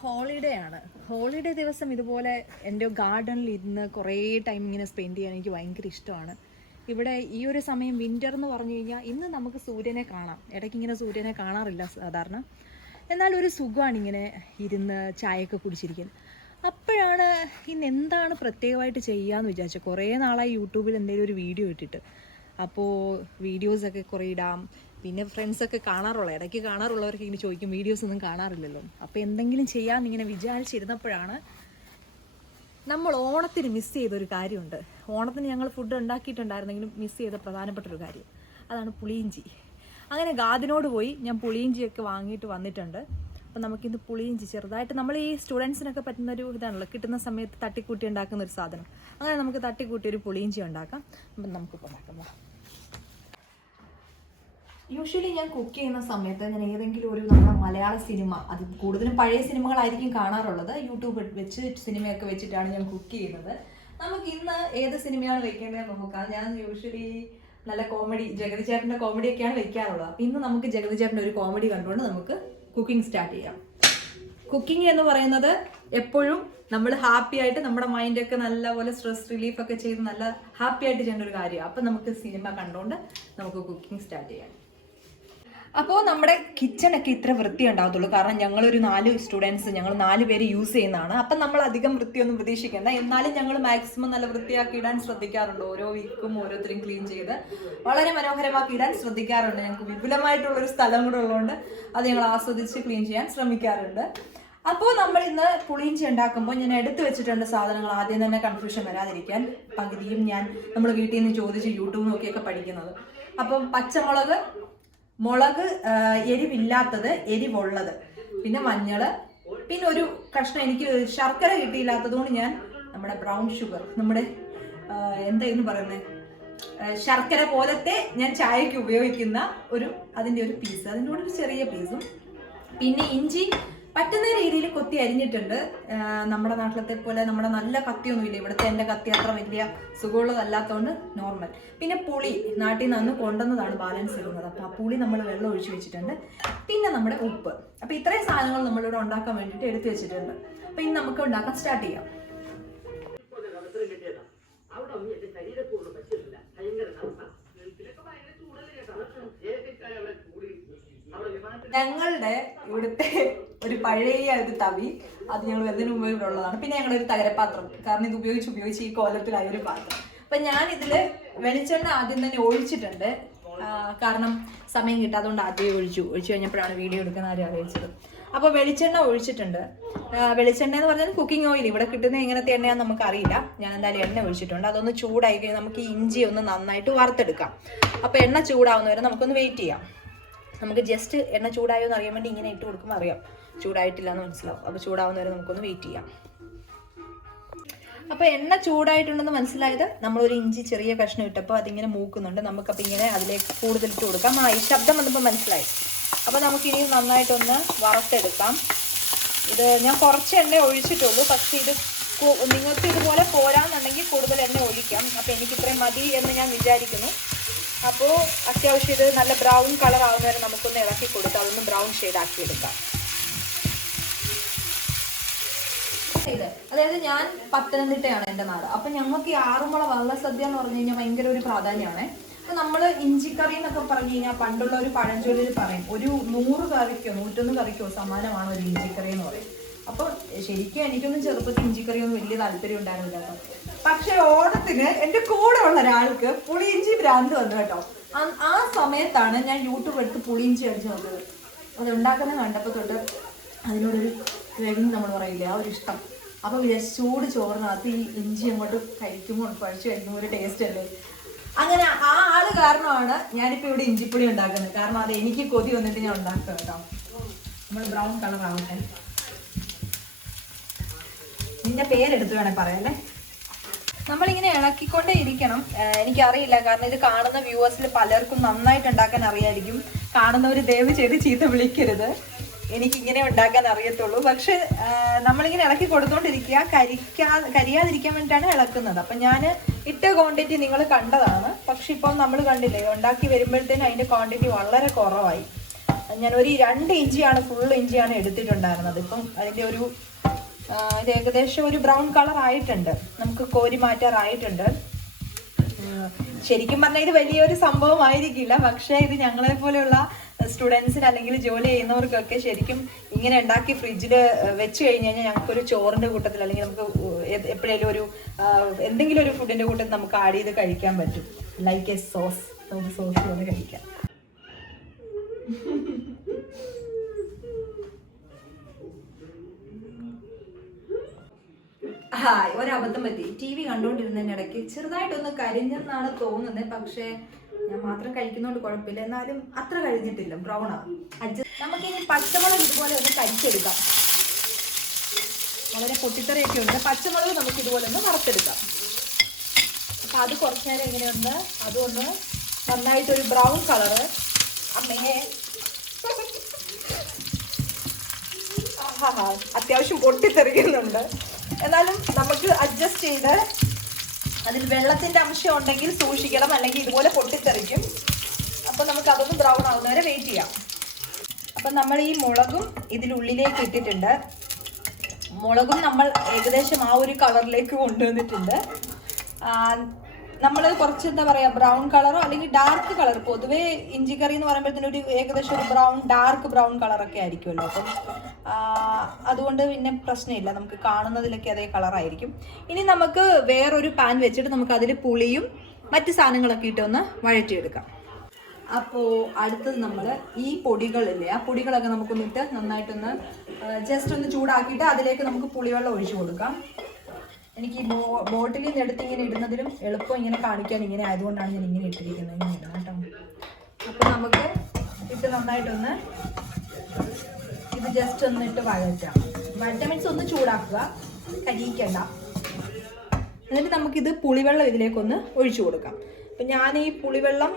Holiday ആണ്. Holiday ദിവസം ഇതുപോലെ എൻ്റെ ഗാർഡനിൽ ഇരുന്ന് കുറേ ടൈം ഇങ്ങനെ സ്പെൻഡ് ചെയ്യാൻ എനിക്ക് ഭയങ്കര ഇഷ്ടമാണ്. ഇവിടെ ഈ ഒരു സമയം വിൻ്റർ എന്ന് പറഞ്ഞു കഴിഞ്ഞാൽ ഇന്ന് നമുക്ക് സൂര്യനെ കാണാം. ഇടയ്ക്ക് ഇങ്ങനെ സൂര്യനെ കാണാറില്ല സാധാരണ. എന്നാൽ ഒരു സുഖമാണ് ഇങ്ങനെ ഇരുന്ന് ചായയൊക്കെ കുടിച്ചിരിക്കാൻ. അപ്പോഴാണ് ഇന്ന് എന്താണ് പ്രത്യേകമായിട്ട് ചെയ്യാമെന്ന് വിചാരിച്ചത്. കുറേ നാളായി യൂട്യൂബിൽ എന്തെങ്കിലും ഒരു വീഡിയോ ഇട്ടിട്ട്. അപ്പോൾ വീഡിയോസൊക്കെ കുറേ ഇടാം. പിന്നെ ഫ്രണ്ട്സൊക്കെ കാണാറുള്ള ഇടയ്ക്ക് കാണാറുള്ളവർക്ക് ഇങ്ങനെ ചോദിക്കും വീഡിയോസ് ഒന്നും കാണാറില്ലല്ലോ. അപ്പോൾ എന്തെങ്കിലും ചെയ്യാമെന്ന് ഇങ്ങനെ വിചാരിച്ചിരുന്നപ്പോഴാണ് നമ്മൾ ഓണത്തിന് മിസ് ചെയ്തൊരു കാര്യമുണ്ട്. ഓണത്തിന് ഞങ്ങൾ ഫുഡ് ഉണ്ടാക്കിയിട്ടുണ്ടായിരുന്നെങ്കിലും മിസ് ചെയ്ത പ്രധാനപ്പെട്ടൊരു കാര്യം, അതാണ് പുളിയിഞ്ചി. അങ്ങനെ ഗാദിനോട് പോയി ഞാൻ പുളിയിഞ്ചിയൊക്കെ വാങ്ങിയിട്ട് വന്നിട്ടുണ്ട്. അപ്പോൾ നമുക്കിന്ന് പുളിയിഞ്ചി ചെറുതായിട്ട്, നമ്മൾ ഈ സ്റ്റുഡൻസിനൊക്കെ പറ്റുന്നൊരു ഇതാണല്ലോ, കിട്ടുന്ന സമയത്ത് തട്ടിക്കൂട്ടി ഉണ്ടാക്കുന്ന ഒരു സാധനം. അങ്ങനെ നമുക്ക് തട്ടിക്കൂട്ടി ഒരു പുളിയിഞ്ചി ഉണ്ടാക്കാം. അപ്പം നമുക്കിപ്പോൾ ഉണ്ടാക്കാം. യൂഷ്വലി ഞാൻ കുക്ക് ചെയ്യുന്ന സമയത്ത് ഞാൻ ഏതെങ്കിലും ഒരു നമ്മുടെ മലയാള സിനിമ, അത് കൂടുതലും പഴയ സിനിമകളായിരിക്കും കാണാറുള്ളത്. യൂട്യൂബ് വെച്ച് സിനിമയൊക്കെ വെച്ചിട്ടാണ് ഞാൻ കുക്ക് ചെയ്യുന്നത്. നമുക്ക് ഇന്ന് ഏത് സിനിമയാണ് വെക്കേണ്ടതെന്ന് നോക്കാം. ഞാൻ യൂഷ്വലി നല്ല കോമഡി, ജഗതി ചേട്ടൻ്റെ കോമഡിയൊക്കെയാണ് വെക്കാറുള്ളത്. അപ്പം ഇന്ന് നമുക്ക് ജഗതി ചേട്ടൻ്റെ ഒരു കോമഡി കണ്ടുകൊണ്ട് നമുക്ക് കുക്കിംഗ് സ്റ്റാർട്ട് ചെയ്യാം. കുക്കിംഗ് എന്ന് പറയുന്നത് എപ്പോഴും നമ്മൾ ഹാപ്പി ആയിട്ട്, നമ്മുടെ മൈൻഡൊക്കെ നല്ലപോലെ സ്ട്രെസ് റിലീഫൊക്കെ ചെയ്ത് നല്ല ഹാപ്പി ആയിട്ട് ചെയ്യേണ്ട ഒരു കാര്യമാണ്. അപ്പം നമുക്ക് സിനിമ കണ്ടുകൊണ്ട് നമുക്ക് കുക്കിംഗ് സ്റ്റാർട്ട് ചെയ്യാം. അപ്പോൾ നമ്മുടെ കിച്ചണൊക്കെ ഇത്ര വൃത്തി ഉണ്ടാകത്തുള്ളൂ, കാരണം ഞങ്ങളൊരു 4 സ്റ്റുഡൻസ്, ഞങ്ങൾ 4 പേര് യൂസ് ചെയ്യുന്നതാണ്. അപ്പം നമ്മൾ അധികം വൃത്തിയൊന്നും പ്രതീക്ഷിക്കേണ്ട. എന്നാലും ഞങ്ങൾ മാക്സിമം നല്ല വൃത്തിയാക്കി ഇടാൻ ശ്രദ്ധിക്കാറുണ്ട്. ഓരോ വീക്കും ഓരോരുത്തരും ക്ലീൻ ചെയ്ത് വളരെ മനോഹരമാക്കി ഇടാൻ ശ്രദ്ധിക്കാറുണ്ട്. ഞങ്ങൾക്ക് വിപുലമായിട്ടുള്ളൊരു സ്ഥലം കൂടെ ഉള്ളതുകൊണ്ട് അത് ഞങ്ങൾ ആസ്വദിച്ച് ക്ലീൻ ചെയ്യാൻ ശ്രമിക്കാറുണ്ട്. അപ്പോൾ നമ്മൾ ഇന്ന് പുളിയിഞ്ചി ഉണ്ടാക്കുമ്പോൾ ഞാൻ എടുത്തു വെച്ചിട്ടുണ്ട് സാധനങ്ങൾ. ആദ്യം തന്നെ കൺഫ്യൂഷൻ വരാതിരിക്കാൻ പകുതിയും നമ്മൾ വീട്ടിൽ നിന്ന് ചോദിച്ച് യൂട്യൂബ് നോക്കിയൊക്കെ പഠിക്കുന്നത്. അപ്പം പച്ചമുളക്, മുളക് എരിവില്ലാത്തത്, എരിവുള്ളത്, പിന്നെ മഞ്ഞള്, പിന്നെ ഒരു കഷ്ണം, എനിക്ക് ശർക്കര കിട്ടിയില്ലാത്തത് കൊണ്ട് ഞാൻ നമ്മുടെ ബ്രൗൺ ഷുഗർ, നമ്മുടെ എന്തായിരുന്നു പറയുന്നത്, ശർക്കര പോലത്തെ ഞാൻ ചായക്ക് ഉപയോഗിക്കുന്ന അതിൻ്റെ ഒരു പീസ്, അതിൻ്റെ കൂടെ ഒരു ചെറിയ പീസും, പിന്നെ ഇഞ്ചി പറ്റുന്ന രീതിയിൽ കൊത്തി അരിഞ്ഞിട്ടുണ്ട്. നമ്മുടെ നാട്ടിലത്തെ പോലെ നമ്മുടെ നല്ല കത്തിയൊന്നുമില്ല. ഇവിടുത്തെ എൻ്റെ കത്തി അത്ര വലിയ സുഖമുള്ളതല്ലാത്തതുകൊണ്ട് നോർമൽ. പിന്നെ പുളി നാട്ടിൽ നിന്ന് കൊണ്ടുവന്നതാണ് ബാലൻസ് ഇടുന്നത്. അപ്പോൾ ആ പുളി നമ്മൾ വെള്ളം ഒഴിച്ച് വെച്ചിട്ടുണ്ട്. പിന്നെ നമ്മുടെ ഉപ്പ്. അപ്പോൾ ഇത്രയും സാധനങ്ങൾ നമ്മളിവിടെ ഉണ്ടാക്കാൻ വേണ്ടിയിട്ട് എടുത്തു വെച്ചിട്ടുണ്ട്. അപ്പോൾ ഇനി നമുക്ക് ഉണ്ടാക്കാൻ സ്റ്റാർട്ട് ചെയ്യാം. ഞങ്ങളുടെ ഇവിടുത്തെ ഒരു പഴയ ഒരു തവി, അത് ഞങ്ങൾ വരുന്നതിന് മുമ്പ് ഇവിടെ ഉള്ളതാണ്. പിന്നെ ഞങ്ങളുടെ ഒരു തകരപാത്രം, കാരണം ഇത് ഉപയോഗിച്ച് ഈ കോലത്തിലായ ഒരു പാത്രം. അപ്പം ഞാൻ ഇതിൽ വെളിച്ചെണ്ണ ആദ്യം തന്നെ ഒഴിച്ചിട്ടുണ്ട്, കാരണം സമയം കിട്ടാത്തതുകൊണ്ട് ആദ്യം ഒഴിച്ചു കഴിഞ്ഞപ്പോഴാണ് വീഡിയോ എടുക്കുന്ന കാര്യം അറിയിച്ചത്. അപ്പോൾ വെളിച്ചെണ്ണ ഒഴിച്ചിട്ടുണ്ട്. വെളിച്ചെണ്ണ എന്ന് പറഞ്ഞാൽ കുക്കിംഗ് ഓയിൽ, ഇവിടെ കിട്ടുന്ന എങ്ങനത്തെ എണ്ണയാണെന്ന് നമുക്കറിയില്ല. ഞാൻ എന്തായാലും എണ്ണ ഒഴിച്ചിട്ടുണ്ട്. അതൊന്ന് ചൂടായി കഴിഞ്ഞാൽ നമുക്ക് ഈ ഇഞ്ചി ഒന്ന് നന്നായിട്ട് വറുത്തെടുക്കാം. അപ്പോൾ എണ്ണ ചൂടാവുന്നവരെ നമുക്കൊന്ന് വെയിറ്റ് ചെയ്യാം. നമുക്ക് ജസ്റ്റ് എണ്ണ ചൂടായോ എന്ന് അറിയാൻ വേണ്ടി ഇങ്ങനെ ഇട്ട് കൊടുക്കുമ്പോൾ അറിയാം ചൂടായിട്ടില്ല എന്ന് മനസ്സിലാവും. അപ്പോൾ ചൂടാവുന്നവരെ നമുക്കൊന്ന് വെയിറ്റ് ചെയ്യാം. അപ്പോൾ എണ്ണ ചൂടായിട്ടുണ്ടെന്ന് മനസ്സിലായത് നമ്മളൊരു ഇഞ്ചി ചെറിയ കഷ്ണം ഇട്ടപ്പോൾ അതിങ്ങനെ മൂക്കുന്നുണ്ട്. നമുക്കപ്പോൾ ഇങ്ങനെ അതിലേക്ക് കൂടുതൽ ഇട്ട് കൊടുക്കാം. ഈ ശബ്ദം വന്നപ്പോൾ മനസ്സിലായി. അപ്പോൾ നമുക്കിനി നന്നായിട്ടൊന്ന് വറുത്തെടുക്കാം. ഇത് ഞാൻ കുറച്ച് എണ്ണ ഒഴിച്ചിട്ടുള്ളൂ, പക്ഷേ ഇത് നിങ്ങൾക്ക് ഇതുപോലെ പോരാന്നുണ്ടെങ്കിൽ കൂടുതൽ എണ്ണ ഒഴിക്കാം. അപ്പോൾ എനിക്ക് ഇത്രയും മതി എന്ന് ഞാൻ വിചാരിക്കുന്നു. അപ്പോൾ അത്യാവശ്യം ഇത് നല്ല ബ്രൗൺ കളർ ആവുന്നവരെ നമുക്കൊന്ന് ഇളക്കി കൊടുക്കാം. അതൊന്ന് ബ്രൗൺ ഷെയ്ഡാക്കി എടുക്കാം. അതായത് ഞാൻ പത്തനംതിട്ടയാണ് എൻ്റെ നാട്. അപ്പം ഞങ്ങൾക്ക് ഈ ആറന്മുള വള്ളസദ്യ എന്ന് പറഞ്ഞു കഴിഞ്ഞാൽ ഭയങ്കര ഒരു പ്രാധാന്യമാണ്. അപ്പം നമ്മൾ ഇഞ്ചിക്കറി എന്നൊക്കെ പറഞ്ഞു കഴിഞ്ഞാൽ പണ്ടുള്ള ഒരു പഴഞ്ചൊല്ലിൽ പറയും, ഒരു 100 കറിക്കോ 101 കറിക്കോ സമാനമാണ് ഒരു ഇഞ്ചിക്കറി എന്ന് പറയും. അപ്പോൾ ശരിക്കും എനിക്കൊന്നും ചെറുപ്പത്തിൽ ഇഞ്ചിക്കറിയൊന്നും വലിയ താല്പര്യം ഉണ്ടായിരുന്നില്ല കേട്ടോ. പക്ഷെ ഓണത്തിന് എൻ്റെ കൂടെ ഉള്ള ഒരാൾക്ക് പുളിയിഞ്ചി ഭ്രാന്ത് വന്നു കേട്ടോ. ആ സമയത്താണ് ഞാൻ യൂട്യൂബ് എടുത്ത് പുളിയിഞ്ചി അടിച്ച് നോക്കുന്നത്. അത് ഉണ്ടാക്കുന്നത് കണ്ടപ്പോൾ തൊട്ട് അതിനോടൊരു ക്രേവിങ് നമ്മൾ പറയില്ലേ, ആ ഒരു ഇഷ്ടം. അപ്പോൾ ചൂട് ചോറിനകത്ത് ഈ ഇഞ്ചി അങ്ങോട്ട് കഴിക്കുമ്പോൾ കഴിച്ച് കഴിക്കുമ്പോൾ ഒരു ടേസ്റ്റ് അല്ലേ. അങ്ങനെ ആ ആള് കാരണമാണ് ഞാനിപ്പോൾ ഇവിടെ ഇഞ്ചിപ്പൊടി ഉണ്ടാക്കുന്നത്. കാരണം അത് എനിക്ക് കൊതി വന്നിട്ട് ഞാൻ ഉണ്ടാക്കുക കേട്ടോ. നമ്മൾ ബ്രൗൺ കളർ ആവട്ടെ. നിന്റെ പേരെടുത്ത് വേണേ പറയാല്ലേ. നമ്മളിങ്ങനെ ഇളക്കിക്കൊണ്ടേ ഇരിക്കണം. എനിക്കറിയില്ല, കാരണം ഇത് കാണുന്ന വ്യൂവേഴ്സിൽ പലർക്കും നന്നായിട്ട് ഉണ്ടാക്കാൻ അറിയായിരിക്കും. കാണുന്നവർ ദയവ് ചെയ്ത് ചീത്ത വിളിക്കരുത്, എനിക്കിങ്ങനെ ഉണ്ടാക്കാൻ അറിയത്തുള്ളൂ. പക്ഷെ നമ്മളിങ്ങനെ ഇളക്കി കൊടുത്തോണ്ടിരിക്കുക, കരിയാതിരിക്കാൻ വേണ്ടിയിട്ടാണ് ഇളക്കുന്നത്. അപ്പം ഞാൻ ഇട്ട ക്വാണ്ടിറ്റി നിങ്ങൾ കണ്ടതാണ്. പക്ഷെ ഇപ്പം നമ്മൾ കണ്ടില്ലേ, ഉണ്ടാക്കി വരുമ്പോഴത്തേനും അതിൻ്റെ ക്വാണ്ടിറ്റി വളരെ കുറവായി. ഞാനൊരു 2 ഇഞ്ചിയാണ്, ഫുൾ ഇഞ്ചിയാണ് എടുത്തിട്ടുണ്ടായിരുന്നത്. ഇപ്പം അതിൻ്റെ ഒരു ഇത് ഏകദേശം ഒരു ബ്രൗൺ കളർ ആയിട്ടുണ്ട്, നമുക്ക് കോരി മാറ്റാറായിട്ടുണ്ട്. ശരിക്കും പറഞ്ഞാൽ ഇത് വലിയൊരു സംഭവമായിരിക്കില്ല, പക്ഷേ ഇത് ഞങ്ങളെ പോലെയുള്ള സ്റ്റുഡൻസിന് അല്ലെങ്കിൽ ജോലി ചെയ്യുന്നവർക്കൊക്കെ ശരിക്കും ഇങ്ങനെ ഉണ്ടാക്കി ഫ്രിഡ്ജിൽ വെച്ച് കഴിഞ്ഞ് കഴിഞ്ഞാൽ ഞങ്ങൾക്കൊരു ചോറിൻ്റെ കൂട്ടത്തിൽ അല്ലെങ്കിൽ നമുക്ക് എപ്പോഴേലും ഒരു എന്തെങ്കിലും ഒരു ഫുഡിൻ്റെ കൂട്ടത്തിൽ നമുക്ക് ആഡ് ചെയ്ത് കഴിക്കാൻ പറ്റും. ലൈക്ക് എ സോസ്, നമുക്ക് സോസ് പോലെ കഴിക്കാം. ഒരബദ്ധം പറ്റി. TV കണ്ടുകൊണ്ടിരുന്നതിൻ്റെ ഇടയ്ക്ക് ചെറുതായിട്ടൊന്ന് കരിഞ്ഞെന്നാണ് തോന്നുന്നത്. പക്ഷേ ഞാൻ മാത്രം കഴിക്കുന്നതുകൊണ്ട് കുഴപ്പമില്ല, എന്നാലും അത്ര കഴിഞ്ഞിട്ടില്ല, ബ്രൗൺ ആണ്. നമുക്കിനി പച്ചമുളക് ഇതുപോലെ ഒന്ന് കരിച്ചെടുക്കാം. വളരെ പൊട്ടിത്തെറിയൊക്കെ ഉണ്ട്. പച്ചമുളക് നമുക്ക് ഇതുപോലെ ഒന്ന് വറുത്തെടുക്കാം. അപ്പം അത് കുറച്ച് നേരം ഇങ്ങനെയൊന്ന് അതൊന്ന് നന്നായിട്ടൊരു ബ്രൗൺ കളറ്. അമ്മയെ അത്യാവശ്യം പൊട്ടിത്തെറിക്കുന്നുണ്ട്, എന്നാലും നമുക്ക് അഡ്ജസ്റ്റ് ചെയ്ത്. അതിൽ വെള്ളത്തിൻ്റെ അംശം ഉണ്ടെങ്കിൽ സൂക്ഷിക്കണം, അല്ലെങ്കിൽ ഇതുപോലെ പൊട്ടിത്തെറിക്കും. അപ്പം നമുക്ക് അതൊന്ന് ബ്രൗൺ ആവുന്നവരെ വെയിറ്റ് ചെയ്യാം. അപ്പം നമ്മൾ ഈ മുളകും ഇതിനുള്ളിലേക്ക് ഇട്ടിട്ടുണ്ട്. മുളകും നമ്മൾ ഏകദേശം ആ ഒരു കളറിലേക്ക് കൊണ്ടുവന്നിട്ടുണ്ട്. നമ്മൾ കുറച്ച് എന്താ പറയുക, ബ്രൗൺ കളറോ അല്ലെങ്കിൽ ഡാർക്ക് കളർ. പൊതുവേ ഇഞ്ചിക്കറി എന്ന് പറയുമ്പോഴത്തേനും ഒരു ഏകദേശം ഒരു ഡാർക്ക് ബ്രൗൺ കളറൊക്കെ ആയിരിക്കുമല്ലോ. അപ്പം അതുകൊണ്ട് പിന്നെ പ്രശ്നമില്ല, നമുക്ക് കാണുന്നതിലൊക്കെ അതേ കളറായിരിക്കും. ഇനി നമുക്ക് വേറൊരു പാൻ വെച്ചിട്ട് നമുക്ക് അതിൽ പുളിയും മറ്റ് സാധനങ്ങളൊക്കെ ഇട്ടൊന്ന് വഴറ്റിയെടുക്കാം. അപ്പോൾ അടുത്തത് നമ്മൾ ഈ പൊടികളില്ലേ, ആ പൊടികളൊക്കെ നമുക്കൊന്നിട്ട് നന്നായിട്ടൊന്ന് ജസ്റ്റ് ഒന്ന് ചൂടാക്കിയിട്ട് അതിലേക്ക് നമുക്ക് പുളിവെള്ളം ഒഴിച്ചു കൊടുക്കാം. എനിക്ക് ഈ ബോട്ടിലിൽ നിന്ന് എടുത്ത് ഇങ്ങനെ ഇടുന്നതിലും എളുപ്പം ഇങ്ങനെ കാണിക്കാൻ ഇങ്ങനെ ആയതുകൊണ്ടാണ് ഞാൻ ഇങ്ങനെ ഇട്ടിരിക്കുന്നത്. ഇങ്ങനെ ഇടണം കേട്ടോ. അപ്പോൾ നമുക്ക് ഇട്ട് നന്നായിട്ടൊന്ന് ഇത് ജസ്റ്റ് ഒന്ന് ഇട്ട് വഴറ്റാം. മീൻസ് ഒന്ന് ചൂടാക്കുക, കരിയിക്കണ്ട. എന്നിട്ട് നമുക്കിത് പുളിവെള്ളം ഇതിലേക്കൊന്ന് ഒഴിച്ചു കൊടുക്കാം. അപ്പം ഞാൻ ഈ പുളിവെള്ളം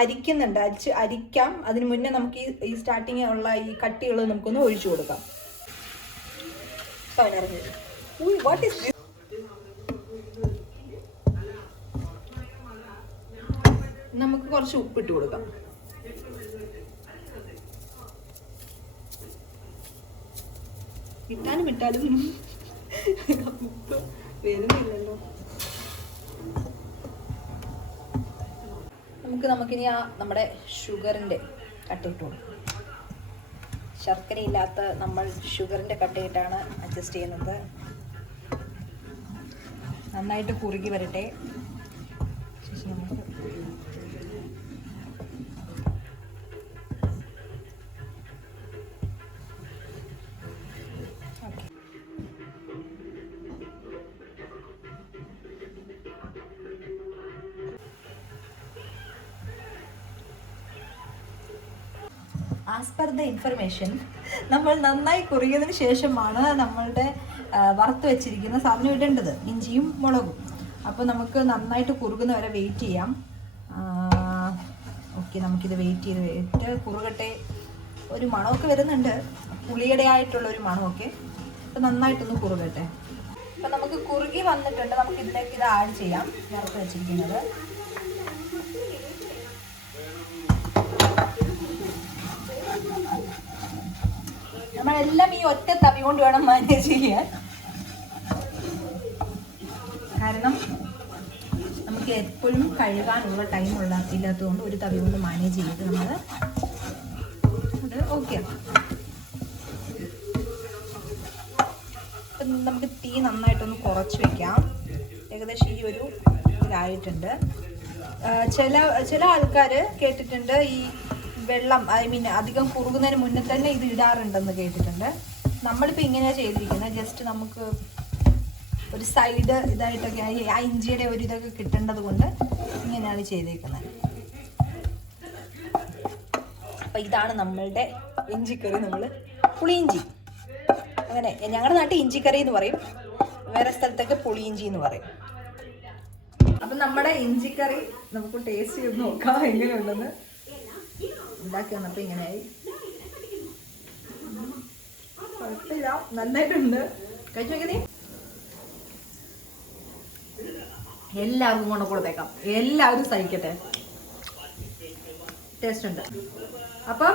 അരിക്കുന്നുണ്ട്, അരിക്കാം. അതിന് മുന്നേ നമുക്ക് ഈ സ്റ്റാർട്ടിങ് ഉള്ള ഈ കട്ടികൾ നമുക്കൊന്ന് ഒഴിച്ചു കൊടുക്കാം. What is this? നമുക്ക് കുറച്ച് ഉപ്പിട്ട് കൊടുക്കാം. ഇട്ടാലും ഉപ്പ് വരുന്നില്ലല്ലോ. നമുക്കിനി നമ്മുടെ ഷുഗറിൻ്റെ കട്ടയിട്ട് കൊടുക്കാം. ശർക്കരയില്ലാത്ത നമ്മൾ ഷുഗറിൻ്റെ കട്ടയിട്ടാണ് അഡ്ജസ്റ്റ് ചെയ്യുന്നത്. നന്നായിട്ട് കുറുകി വരട്ടെ. ആസ് പെർ ദ ഇൻഫർമേഷൻ നമ്മൾ നന്നായി കുറുകിയതിന് ശേഷമാണ് നമ്മളുടെ വറുത്ത് വെച്ചിരിക്കുന്ന സാധനം ഇടേണ്ടത്, ഇഞ്ചിയും മുളകും. അപ്പോൾ നമുക്ക് നന്നായിട്ട് കുറുകുന്ന വരെ വെയിറ്റ് ചെയ്യാം. ഓക്കെ, നമുക്കിത് വെയിറ്റ് കുറുകട്ടെ. ഒരു മണമൊക്കെ വരുന്നുണ്ട്, പുളിയുടെ ആയിട്ടുള്ളൊരു മണമൊക്കെ. അപ്പോൾ നന്നായിട്ടൊന്ന് കുറുകട്ടെ. അപ്പോൾ നമുക്ക് കുറുകി വന്നിട്ടുണ്ട്. നമുക്ക് ഇതിലേക്ക് ഇത് ആഡ് ചെയ്യാം, വറുത്ത് വെച്ചിരിക്കുന്നത്. നമ്മളെല്ലാം ഈ ഒറ്റ തവി കൊണ്ട് വേണം മാനേജ് ചെയ്യാൻ. കാരണം നമുക്ക് എപ്പോഴും കഴുകാനുള്ള ടൈമുള്ള ഇല്ലാത്തതുകൊണ്ട് ഒരു തവി കൊണ്ട് മാനേജ് ചെയ്തിട്ട് നമ്മൾ അത് ഓക്കെ. അപ്പം നമുക്ക് തീ നന്നായിട്ടൊന്ന് കുറച്ച് വയ്ക്കാം. ഏകദേശം ഈ ഒരു ഇതായിട്ടുണ്ട്. ചില ആൾക്കാർ കേട്ടിട്ടുണ്ട് ഈ വെള്ളം അധികം കുറുകുന്നതിന് മുന്നേ തന്നെ ഇത് ഇടാറുണ്ടെന്ന് കേട്ടിട്ടുണ്ട്. നമ്മളിപ്പോൾ ഇങ്ങനെയാണ് ചെയ്തിരിക്കുന്നത്. ജസ്റ്റ് നമുക്ക് ഒരു സൈഡ് ഇതായിട്ടൊക്കെ ആ ഇഞ്ചിയുടെ ഒരു ഇതൊക്കെ കിട്ടേണ്ടത് കൊണ്ട് ഇങ്ങനെയാണ് ചെയ്തേക്കുന്നത്. അപ്പം ഇതാണ് നമ്മളുടെ ഇഞ്ചിക്കറി. നമ്മൾ പുളിയിഞ്ചി, അങ്ങനെ ഞങ്ങളുടെ നാട്ടിൽ ഇഞ്ചിക്കറി എന്ന് പറയും, വേറെ സ്ഥലത്തൊക്കെ പുളിയിഞ്ചി എന്ന് പറയും. അപ്പം നമ്മുടെ ഇഞ്ചിക്കറി നമുക്ക് ടേസ്റ്റ് ചെയ്ത് നോക്കാം എങ്ങനെയുണ്ടെന്ന്. ഉണ്ടാക്കി വന്നപ്പോൾ ഇങ്ങനെയായി. കുഴപ്പമില്ല, നന്നായിട്ടുണ്ട്. കഴിച്ചു നോക്കിയേ. എല്ലാവർക്കും കൊണ്ട് കൊടുത്തേക്കാം, എല്ലാവരും സഹിക്കട്ടെ. ടേസ്റ്റ് ഉണ്ട്. അപ്പം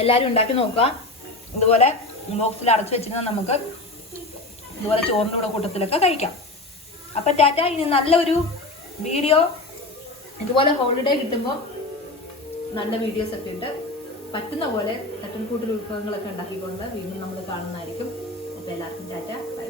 എല്ലാവരും ഉണ്ടാക്കി നോക്കുക. ഇതുപോലെ ബോക്സിൽ അടച്ചു വെച്ചിരുന്നാൽ നമുക്ക് ഇതുപോലെ ചോറിൻ്റെ കൂടെ കൂട്ടത്തിലൊക്കെ കഴിക്കാം. അപ്പം ടാറ്റ. ഇനി നല്ലൊരു വീഡിയോ ഇതുപോലെ ഹോളിഡേ കിട്ടുമ്പോൾ നല്ല വീഡിയോസൊക്കെ ഇട്ട് പറ്റുന്ന പോലെ തട്ടിൻകൂട്ടിൽ വിഭവങ്ങളൊക്കെ ഉണ്ടാക്കിക്കൊണ്ട് വീണ്ടും നമ്മൾ കാണുന്നതായിരിക്കും. അപ്പോൾ എല്ലാവർക്കും ടാറ്റ, ബൈ.